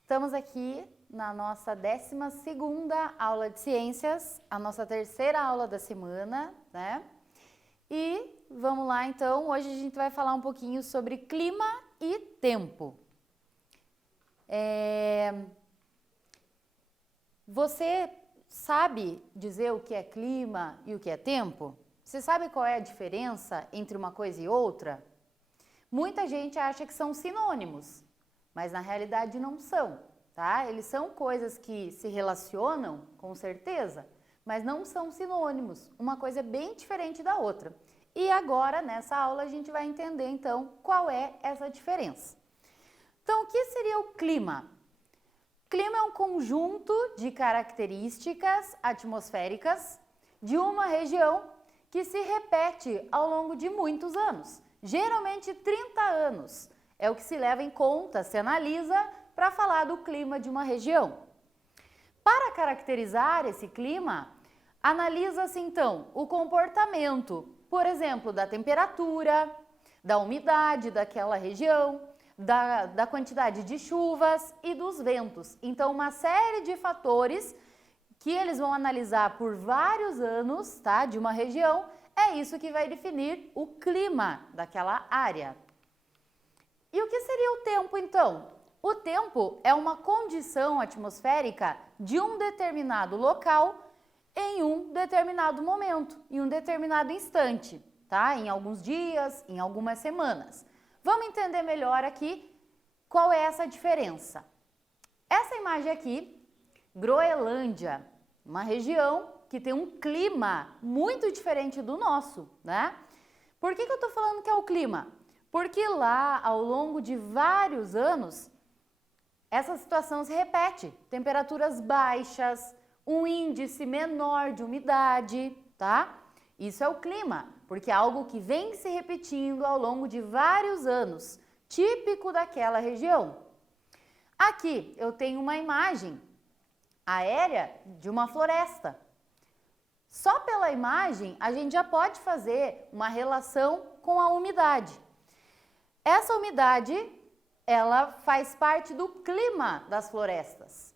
Estamos aqui na nossa 12ª aula de ciências, a nossa terceira aula da semana, né? E vamos lá então, hoje a gente vai falar um pouquinho sobre clima e tempo. Você sabe dizer o que é clima e o que é tempo? Você sabe qual é a diferença entre uma coisa e outra? Muita gente acha que são sinônimos, mas na realidade não são, tá? Eles são coisas que se relacionam, com certeza, mas não são sinônimos. Uma coisa é bem diferente da outra. E agora, nessa aula, a gente vai entender, então, qual é essa diferença. Então, o que seria o clima? Clima é um conjunto de características atmosféricas de uma região que se repete ao longo de muitos anos, geralmente 30 anos. É o que se leva em conta, se analisa para falar do clima de uma região. Para caracterizar esse clima, analisa-se então o comportamento, por exemplo, da temperatura, da umidade daquela região, da quantidade de chuvas e dos ventos. Então, uma série de fatores que eles vão analisar por vários anos, tá, de uma região, é isso que vai definir o clima daquela área. E o que seria o tempo, então? O tempo é uma condição atmosférica de um determinado local em um determinado momento, em um determinado instante, tá? Em alguns dias, em algumas semanas. Vamos entender melhor aqui qual é essa diferença. Essa imagem aqui, Groenlândia, uma região que tem um clima muito diferente do nosso, né? Por que eu tô falando que é o clima? Porque lá, ao longo de vários anos, essa situação se repete. Temperaturas baixas, um índice menor de umidade, tá? Isso é o clima, porque é algo que vem se repetindo ao longo de vários anos, típico daquela região. Aqui eu tenho uma imagem aérea de uma floresta. Só pela imagem a gente já pode fazer uma relação com a umidade. Essa umidade, ela faz parte do clima das florestas.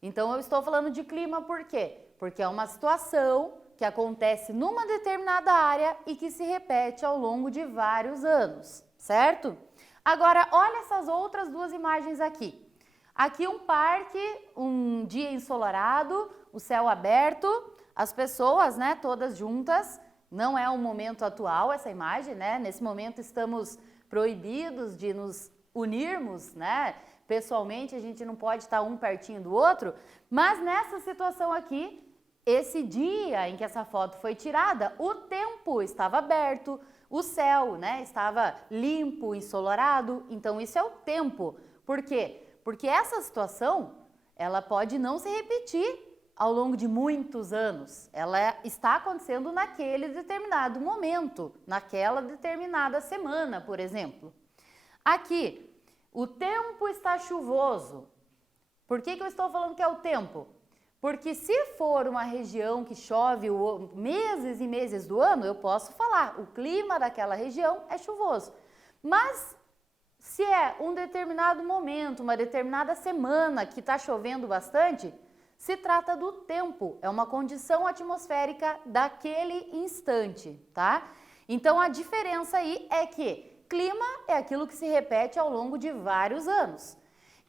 Então eu estou falando de clima por quê? Porque é uma situação que acontece numa determinada área e que se repete ao longo de vários anos, certo? Agora, olha essas outras duas imagens aqui. Aqui um parque, um dia ensolarado, o céu aberto, as pessoas, né, todas juntas. Não é o momento atual essa imagem, né? Nesse momento estamos proibidos de nos unirmos, né? Pessoalmente, a gente não pode estar um pertinho do outro, mas nessa situação aqui, esse dia em que essa foto foi tirada, o tempo estava aberto, o céu, né, estava limpo, ensolarado, então isso é o tempo. Por quê? Porque essa situação, ela pode não se repetir ao longo de muitos anos. Ela está acontecendo naquele determinado momento, naquela determinada semana, por exemplo. Aqui, o tempo está chuvoso. Por que eu estou falando que é o tempo? Porque se for uma região que chove meses e meses do ano, eu posso falar, o clima daquela região é chuvoso. Mas se é um determinado momento, uma determinada semana que está chovendo bastante, se trata do tempo, é uma condição atmosférica daquele instante, tá? Então a diferença aí é que clima é aquilo que se repete ao longo de vários anos.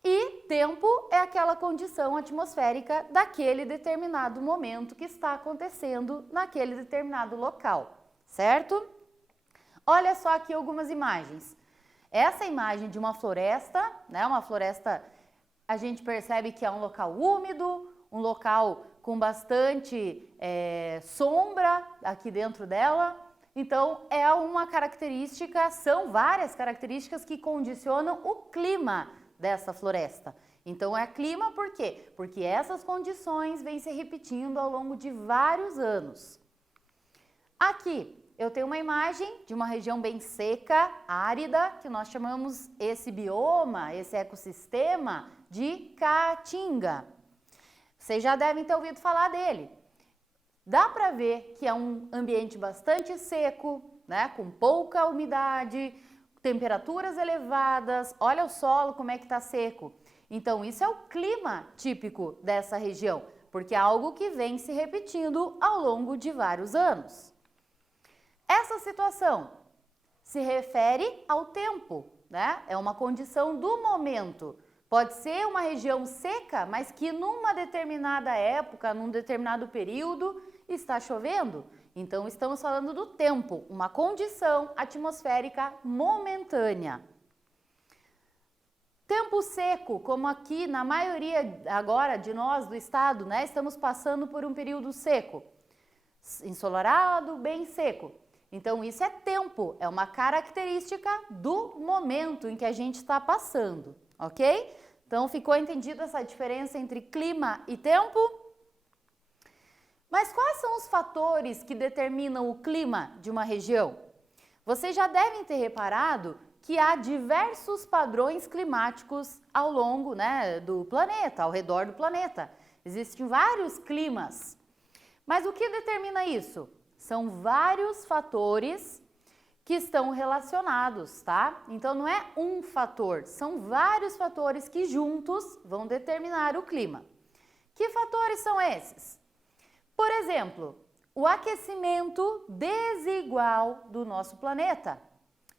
E tempo é aquela condição atmosférica daquele determinado momento que está acontecendo naquele determinado local, certo? Olha só aqui algumas imagens. Essa imagem de uma floresta, né? Uma floresta, a gente percebe que é um local úmido, um local com bastante sombra aqui dentro dela. Então, é uma característica, são várias características que condicionam o clima dessa floresta. Então, é clima por quê? Porque essas condições vêm se repetindo ao longo de vários anos. Aqui, eu tenho uma imagem de uma região bem seca, árida, que nós chamamos esse bioma, esse ecossistema de Caatinga. Vocês já devem ter ouvido falar dele. dá para ver que é um ambiente bastante seco, né, com pouca umidade, temperaturas elevadas, olha o solo como é que está seco. Então isso é o clima típico dessa região, porque é algo que vem se repetindo ao longo de vários anos. Essa situação se refere ao tempo, né? É uma condição do momento. Pode ser uma região seca, mas que numa determinada época, num determinado período, está chovendo. Então, estamos falando do tempo, uma condição atmosférica momentânea. Tempo seco, como aqui na maioria agora de nós do estado, né? Estamos passando por um período seco, ensolarado, bem seco. Então, isso é tempo, é uma característica do momento em que a gente está passando, ok? Então, ficou entendido essa diferença entre clima e tempo? Mas quais são os fatores que determinam o clima de uma região? Vocês já devem ter reparado que há diversos padrões climáticos ao longo, né, do planeta, ao redor do planeta. Existem vários climas. Mas o que determina isso? São vários fatores que estão relacionados, tá? Então não é um fator, são vários fatores que juntos vão determinar o clima. Que fatores são esses? Por exemplo, o aquecimento desigual do nosso planeta.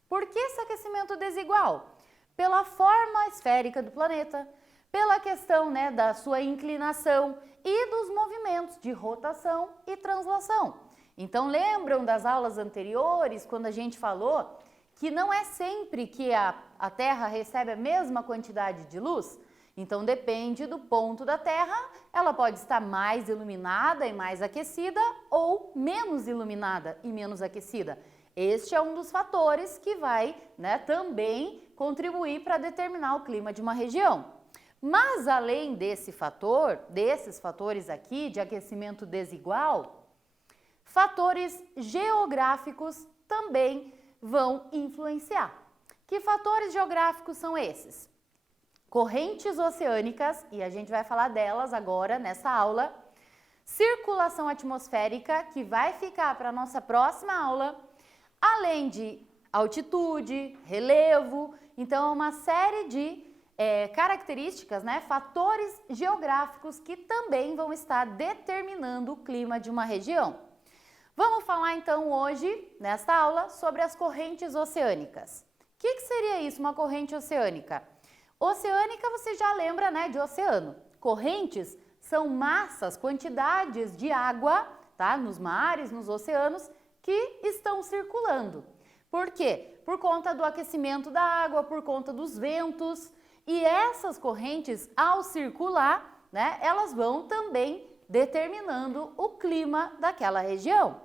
Por que esse aquecimento desigual? Pela forma esférica do planeta, pela questão, né, da sua inclinação e dos movimentos de rotação e translação. Então, lembram das aulas anteriores, quando a gente falou que não é sempre que a Terra recebe a mesma quantidade de luz? Então, depende do ponto da Terra, ela pode estar mais iluminada e mais aquecida ou menos iluminada e menos aquecida. Este é um dos fatores que vai, né, também contribuir para determinar o clima de uma região. Mas, além desses fatores aqui de aquecimento desigual, fatores geográficos também vão influenciar. Que fatores geográficos são esses? Correntes oceânicas, e a gente vai falar delas agora nessa aula. Circulação atmosférica, que vai ficar para a nossa próxima aula. Além de altitude, relevo, então é uma série de características, né, fatores geográficos que também vão estar determinando o clima de uma região. Vamos falar então hoje, nesta aula, sobre as correntes oceânicas. O que seria isso, uma corrente oceânica? Oceânica você já lembra, né, de oceano. Correntes são massas, quantidades de água, tá, nos mares, nos oceanos, que estão circulando. Por quê? Por conta do aquecimento da água, por conta dos ventos. E essas correntes, ao circular, né, elas vão também determinando o clima daquela região.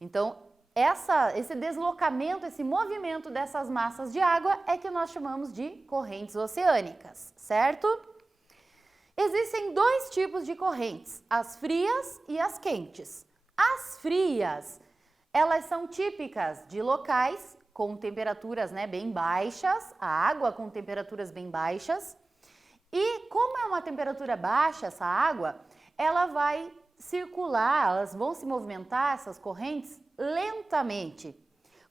Então, esse deslocamento, esse movimento dessas massas de água é que nós chamamos de correntes oceânicas, certo? Existem dois tipos de correntes, as frias e as quentes. As frias, elas são típicas de locais com temperaturas, né, bem baixas, a água com temperaturas bem baixas. E como é uma temperatura baixa essa água, ela vai circular, elas vão se movimentar, essas correntes, lentamente.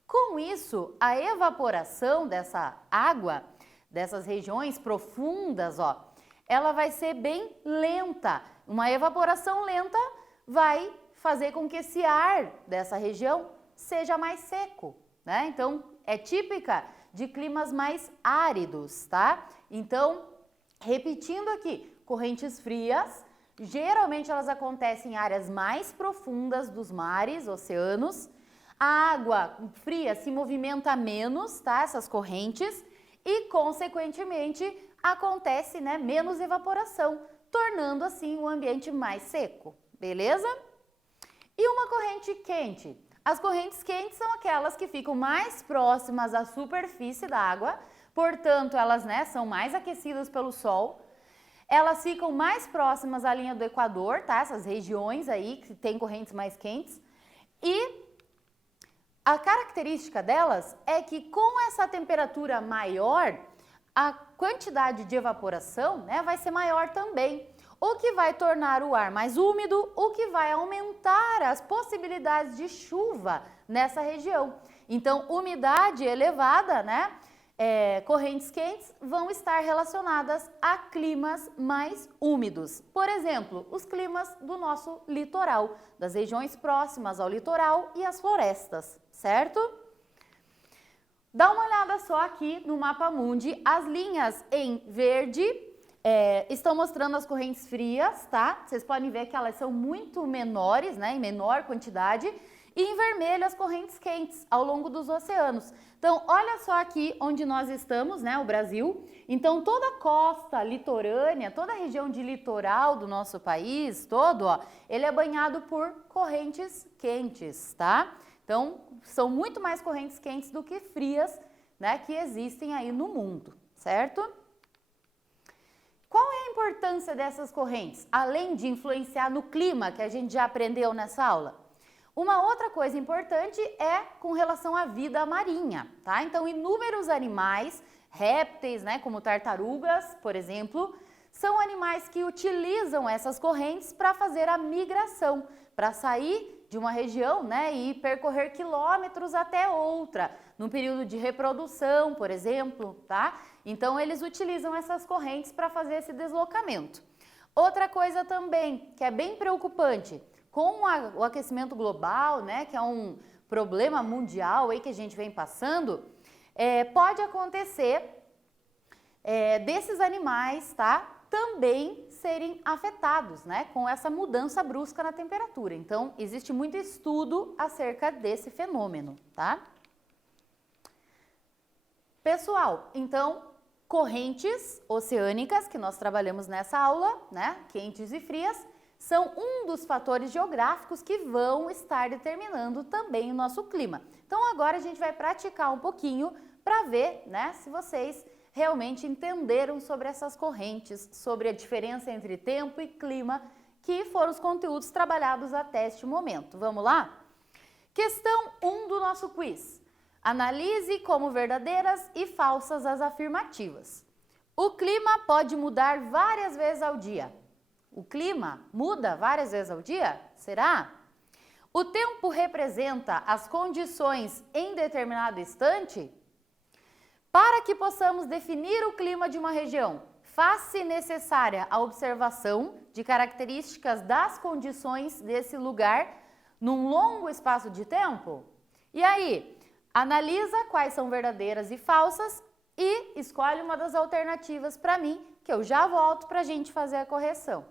Com isso, a evaporação dessa água, dessas regiões profundas, ó, ela vai ser bem lenta. Uma evaporação lenta vai fazer com que esse ar dessa região seja mais seco, né? Então, é típica de climas mais áridos, tá? Então, repetindo aqui, correntes frias, geralmente elas acontecem em áreas mais profundas dos mares, oceanos. A água fria se movimenta menos, tá? Essas correntes, e consequentemente acontece, né, menos evaporação, tornando assim o ambiente mais seco, beleza? E uma corrente quente? As correntes quentes são aquelas que ficam mais próximas à superfície da água, portanto elas, né, são mais aquecidas pelo sol. Elas ficam mais próximas à linha do Equador, tá? Essas regiões aí que tem correntes mais quentes. E a característica delas é que com essa temperatura maior, a quantidade de evaporação, né, vai ser maior também. o que vai tornar o ar mais úmido, o que vai aumentar as possibilidades de chuva nessa região. Então, umidade elevada, né? Correntes quentes vão estar relacionadas a climas mais úmidos. Por exemplo, os climas do nosso litoral, das regiões próximas ao litoral e as florestas, certo? Dá uma olhada só aqui no mapa mundi, as linhas em verde estão mostrando as correntes frias, tá? Vocês podem ver que elas são muito menores, né, em menor quantidade, e em vermelho as correntes quentes ao longo dos oceanos. Então, olha só aqui onde nós estamos, né, o Brasil. Então, toda a costa litorânea, toda a região de litoral do nosso país todo, ó, ele é banhado por correntes quentes, tá? Então, são muito mais correntes quentes do que frias, né, que existem aí no mundo, certo? Qual é a importância dessas correntes, além de influenciar no clima que a gente já aprendeu nessa aula? Uma outra coisa importante é com relação à vida marinha, tá? Então, inúmeros animais, répteis, né, como tartarugas, por exemplo, são animais que utilizam essas correntes para fazer a migração, para sair de uma região, né, e percorrer quilômetros até outra, num período de reprodução, por exemplo, tá? Então, eles utilizam essas correntes para fazer esse deslocamento. Outra coisa também, que é bem preocupante, com o aquecimento global, né, que é um problema mundial aí que a gente vem passando, pode acontecer desses animais, tá, também serem afetados, né, com essa mudança brusca na temperatura. Então, existe muito estudo acerca desse fenômeno, tá? Pessoal, então, correntes oceânicas, que nós trabalhamos nessa aula, né, quentes e frias, são um dos fatores geográficos que vão estar determinando também o nosso clima. Então, agora a gente vai praticar um pouquinho para ver, né, se vocês realmente entenderam sobre essas correntes, sobre a diferença entre tempo e clima, que foram os conteúdos trabalhados até este momento. Vamos lá? Questão 1 do nosso quiz. Analise como verdadeiras e falsas as afirmativas. O clima pode mudar várias vezes ao dia. O clima muda várias vezes ao dia? Será? O tempo representa as condições em determinado instante? Para que possamos definir o clima de uma região, faz-se necessária a observação de características das condições desse lugar num longo espaço de tempo? E aí, analisa quais são verdadeiras e falsas e escolhe uma das alternativas para mim, que eu já volto para a gente fazer a correção.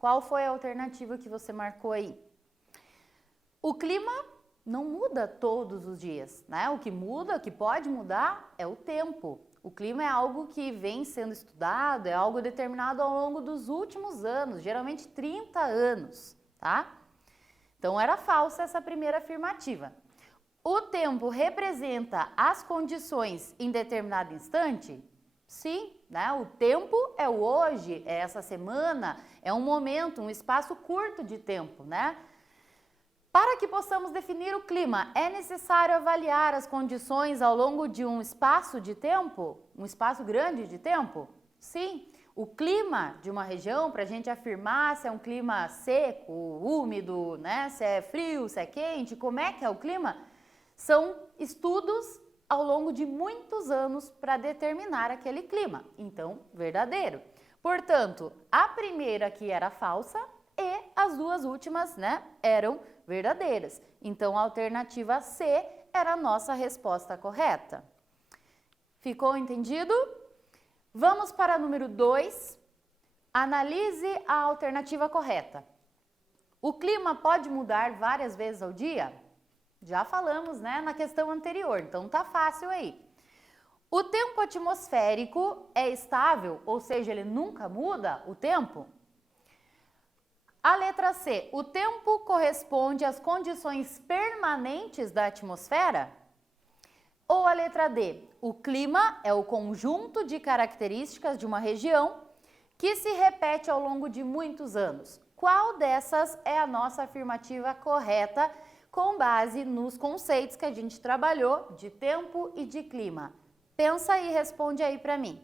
Qual foi a alternativa que você marcou aí? O clima não muda todos os dias, né? O que muda, o que pode mudar é o tempo. O clima é algo que vem sendo estudado, é algo determinado ao longo dos últimos anos, geralmente 30 anos, tá? Então era falsa essa primeira afirmativa. O tempo representa as condições em determinado instante? Sim, né? O tempo é o hoje, é essa semana, é um momento, um espaço curto de tempo, né? Para que possamos definir o clima, é necessário avaliar as condições ao longo de um espaço de tempo? Um espaço grande de tempo? Sim. O clima de uma região, para a gente afirmar se é um clima seco, úmido, né? Se é frio, se é quente, como é que é o clima? São estudos ao longo de muitos anos para determinar aquele clima. Então, verdadeiro. Portanto, a primeira aqui era falsa e as duas últimas, né, eram verdadeiras. Então, a alternativa C era a nossa resposta correta. Ficou entendido? Vamos para o número 2. Analise a alternativa correta. O clima pode mudar várias vezes ao dia? Já falamos, né, na questão anterior, então tá fácil aí. O tempo atmosférico é estável, ou seja, ele nunca muda o tempo? A letra C, o tempo corresponde às condições permanentes da atmosfera? Ou a letra D, o clima é o conjunto de características de uma região que se repete ao longo de muitos anos? Qual dessas é a nossa afirmativa correta com base nos conceitos que a gente trabalhou de tempo e de clima? Pensa e responde aí para mim.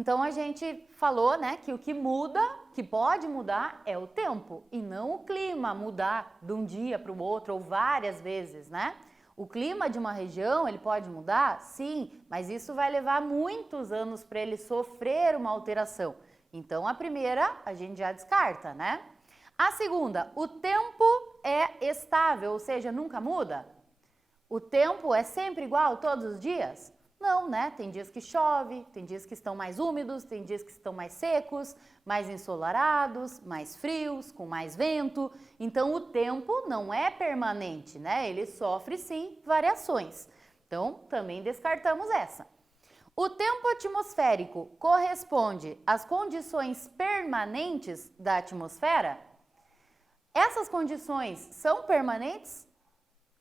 Então a gente falou, né, que o que muda, que pode mudar é o tempo e não o clima mudar de um dia para o outro ou várias vezes, né? O clima de uma região, ele pode mudar? Sim, mas isso vai levar muitos anos para ele sofrer uma alteração. Então a primeira a gente já descarta, né? A segunda, o tempo é estável, ou seja, nunca muda? O tempo é sempre igual todos os dias? Não, né? Tem dias que chove, tem dias que estão mais úmidos, tem dias que estão mais secos, mais ensolarados, mais frios, com mais vento. Então o tempo não é permanente, né? Ele sofre sim variações. Então também descartamos essa. O tempo atmosférico corresponde às condições permanentes da atmosfera? Essas condições são permanentes?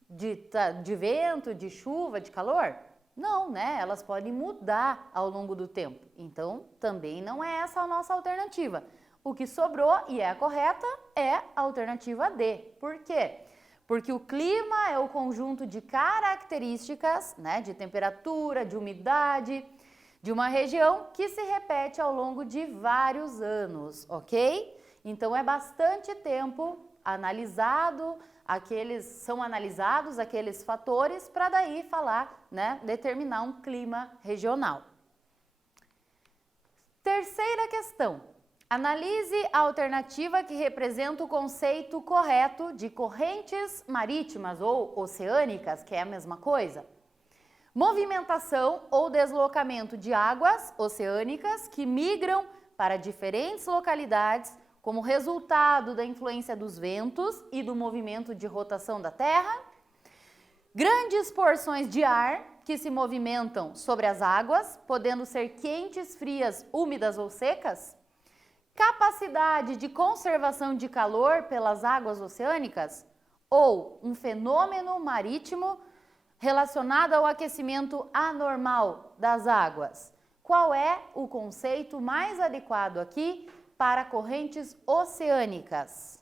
De vento, de chuva, de calor? Não, né? Elas podem mudar ao longo do tempo. Então, também não é essa a nossa alternativa. O que sobrou, e é a correta, é a alternativa D. Por quê? Porque o clima é o conjunto de características, né, de temperatura, de umidade, de uma região que se repete ao longo de vários anos, ok? Então, é bastante tempo são analisados aqueles fatores para daí falar, né, determinar um clima regional. Terceira questão. Analise a alternativa que representa o conceito correto de correntes marítimas ou oceânicas, que é a mesma coisa. Movimentação ou deslocamento de águas oceânicas que migram para diferentes localidades como resultado da influência dos ventos e do movimento de rotação da Terra, grandes porções de ar que se movimentam sobre as águas, podendo ser quentes, frias, úmidas ou secas, capacidade de conservação de calor pelas águas oceânicas ou um fenômeno marítimo relacionado ao aquecimento anormal das águas. Qual é o conceito mais adequado aqui para correntes oceânicas?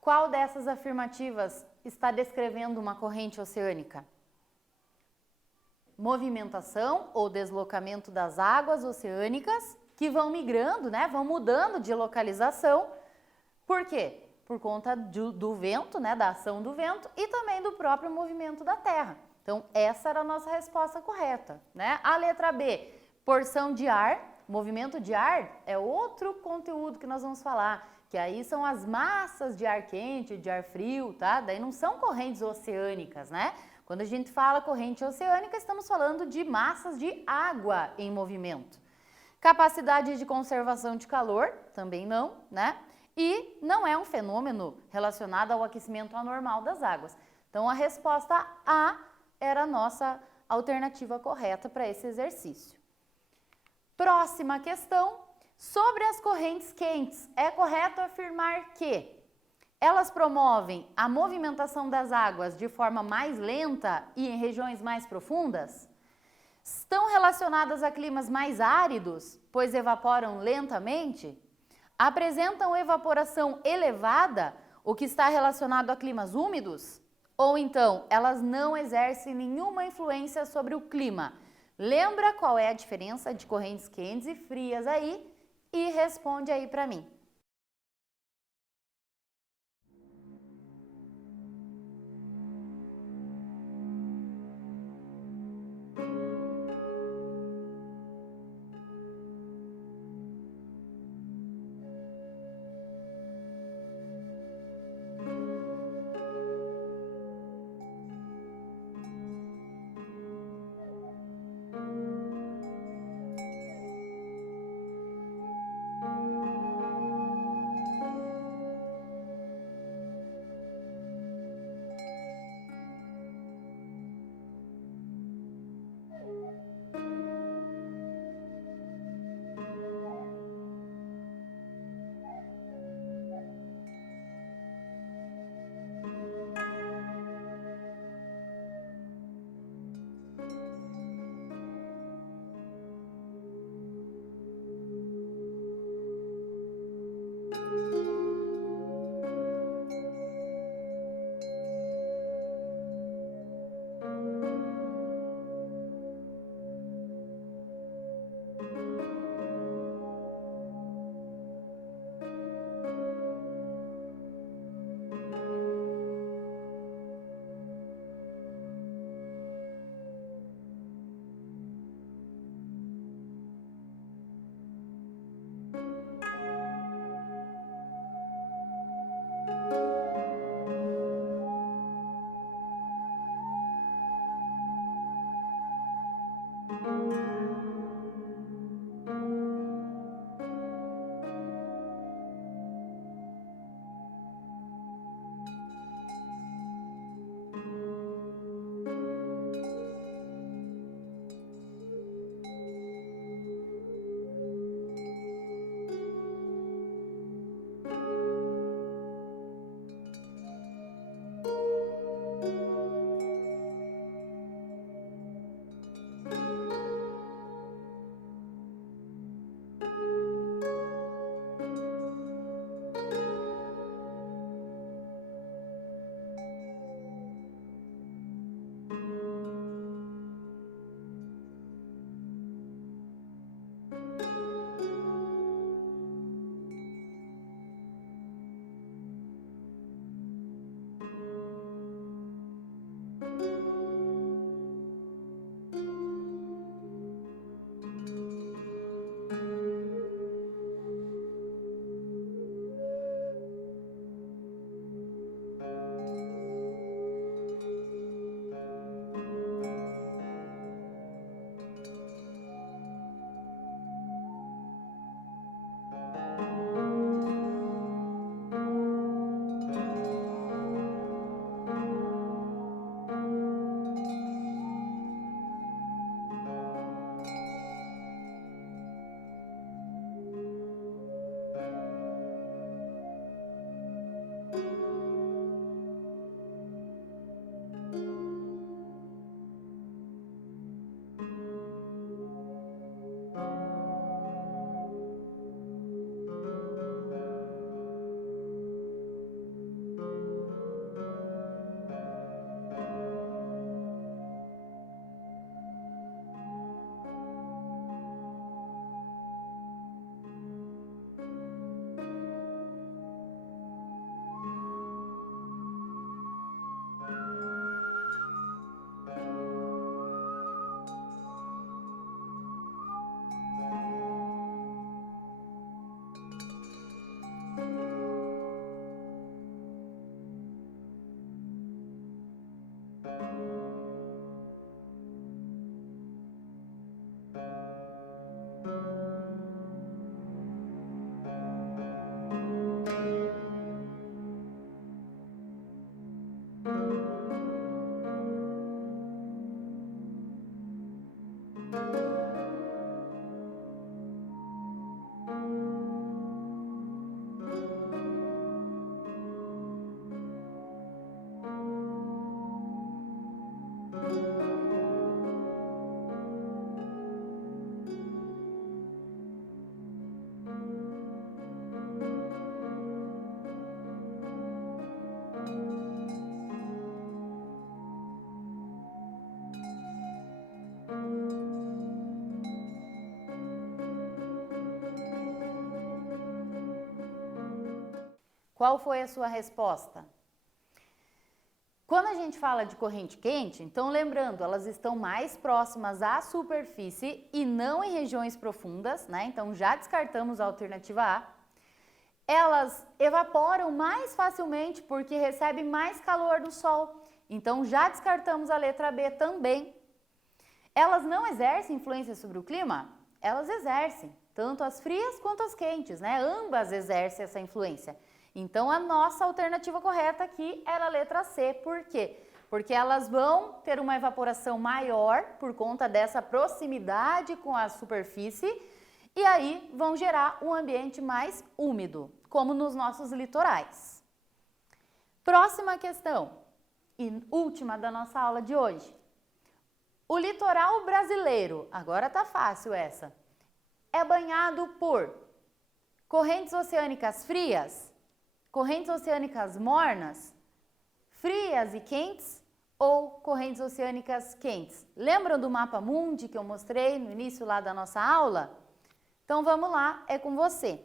Qual dessas afirmativas está descrevendo uma corrente oceânica? Movimentação ou deslocamento das águas oceânicas que vão migrando, né? Vão mudando de localização. Por quê? Por conta do vento, né? Da ação do vento e também do próprio movimento da Terra. Então, essa era a nossa resposta correta, né? A letra B, porção de ar. Movimento de ar é outro conteúdo que nós vamos falar, que aí são as massas de ar quente, de ar frio, tá? Daí não são correntes oceânicas, né? Quando a gente fala corrente oceânica, estamos falando de massas de água em movimento. Capacidade de conservação de calor, também não, né? E não é um fenômeno relacionado ao aquecimento anormal das águas. Então, a resposta A era a nossa alternativa correta para esse exercício. Próxima questão, sobre as correntes quentes, é correto afirmar que elas promovem a movimentação das águas de forma mais lenta e em regiões mais profundas? Estão relacionadas a climas mais áridos, pois evaporam lentamente? Apresentam evaporação elevada, o que está relacionado a climas úmidos? Ou então, elas não exercem nenhuma influência sobre o clima? Lembra qual é a diferença de correntes quentes e frias aí? E responde aí para mim. Qual foi a sua resposta? Quando a gente fala de corrente quente, então lembrando, elas estão mais próximas à superfície e não em regiões profundas, né? Então já descartamos a alternativa A. Elas evaporam mais facilmente porque recebem mais calor do sol. Então já descartamos a letra B também. Elas não exercem influência sobre o clima? Elas exercem, tanto as frias quanto as quentes, né? Ambas exercem essa influência. Então a nossa alternativa correta aqui era a letra C. Por quê? Porque elas vão ter uma evaporação maior por conta dessa proximidade com a superfície e aí vão gerar um ambiente mais úmido, como nos nossos litorais. Próxima questão e última da nossa aula de hoje. O litoral brasileiro, agora tá fácil essa, é banhado por correntes oceânicas frias, correntes oceânicas mornas, frias e quentes ou correntes oceânicas quentes? Lembram do mapa mundi que eu mostrei no início lá da nossa aula? Então vamos lá, é com você.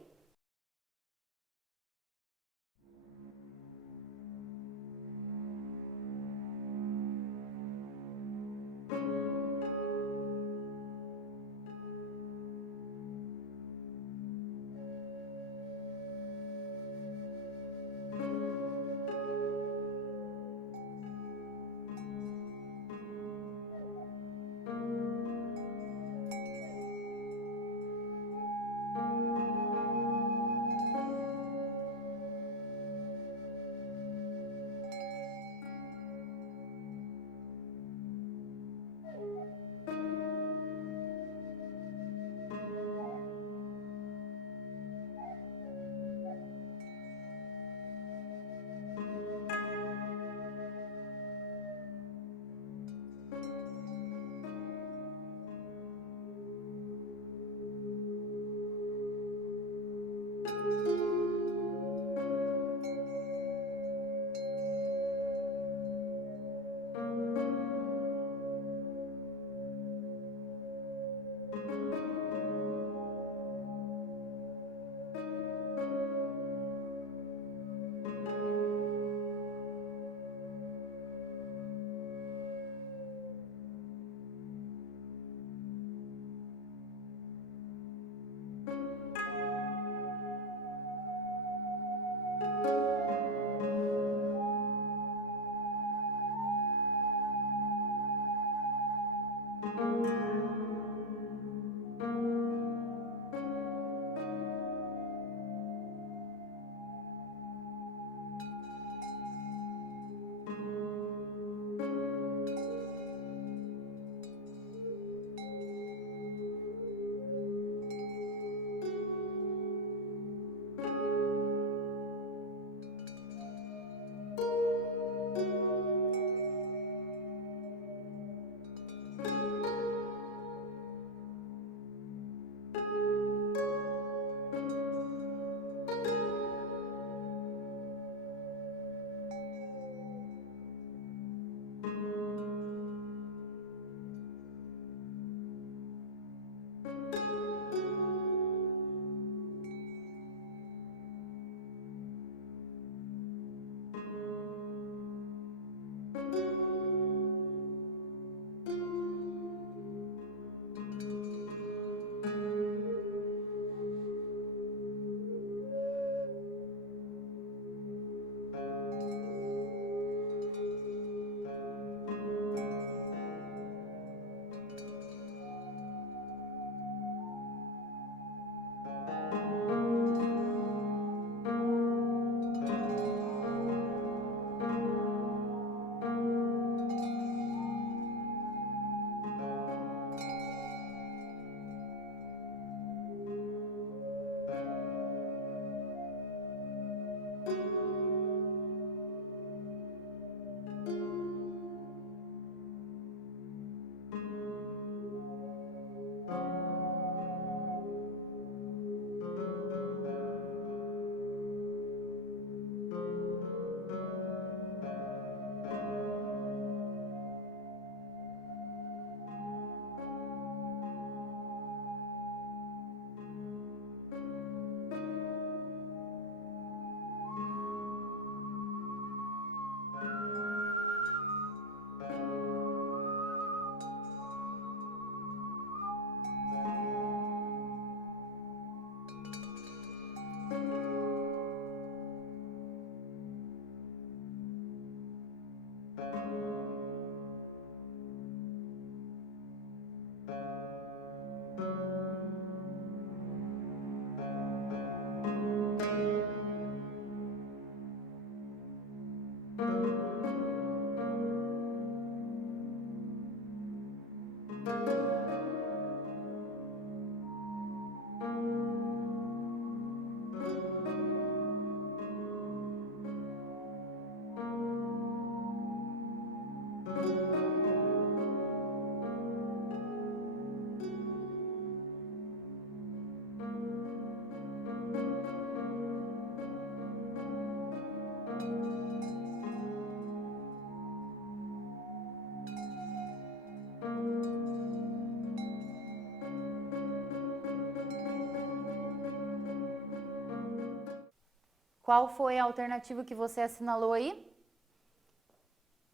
Qual foi a alternativa que você assinalou aí?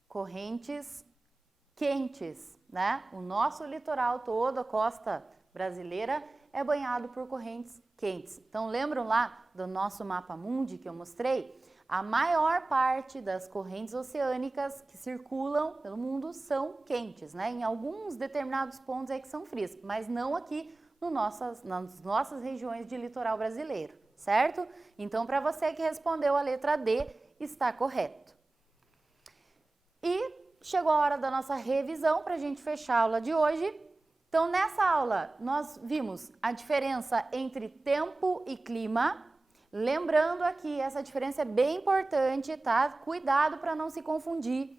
Correntes quentes, né? O nosso litoral todo, a costa brasileira, é banhado por correntes quentes. Então, lembram lá do nosso mapa mundi que eu mostrei? A maior parte das correntes oceânicas que circulam pelo mundo são quentes, né? Em alguns determinados pontos é que são frias, mas não aqui nas nossas regiões de litoral brasileiro, certo? Então, para você que respondeu a letra D, está correto. E chegou a hora da nossa revisão para a gente fechar a aula de hoje. Então, nessa aula, nós vimos a diferença entre tempo e clima. Lembrando aqui, essa diferença é bem importante, tá? Cuidado para não se confundir.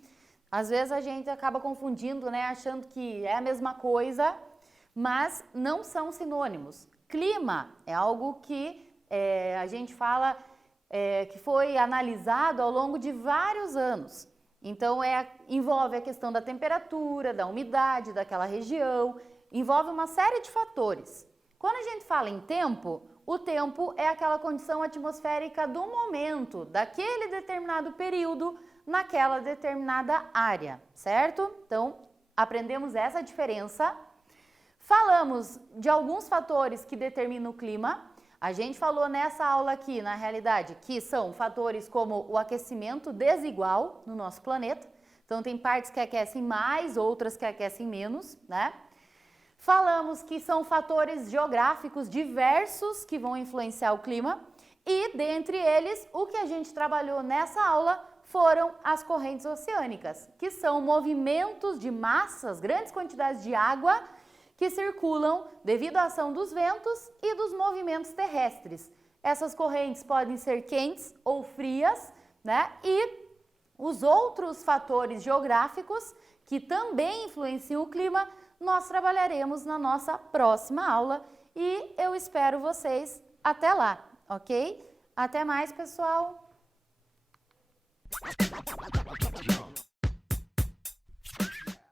Às vezes a gente acaba confundindo, né? Achando que é a mesma coisa, mas não são sinônimos. Clima é algo que a gente fala que foi analisado ao longo de vários anos. Então, envolve a questão da temperatura, da umidade daquela região, envolve uma série de fatores. Quando a gente fala em tempo, o tempo é aquela condição atmosférica do momento, daquele determinado período, naquela determinada área, certo? Então, aprendemos essa diferença. Falamos de alguns fatores que determinam o clima. A gente falou nessa aula aqui, na realidade, que são fatores como o aquecimento desigual no nosso planeta. Então, tem partes que aquecem mais, outras que aquecem menos, né? Falamos que são fatores geográficos diversos que vão influenciar o clima. E, dentre eles, o que a gente trabalhou nessa aula foram as correntes oceânicas, que são movimentos de massas, grandes quantidades de água, que circulam devido à ação dos ventos e dos movimentos terrestres. Essas correntes podem ser quentes ou frias, né? E os outros fatores geográficos que também influenciam o clima, nós trabalharemos na nossa próxima aula e eu espero vocês até lá, ok? Até mais, pessoal!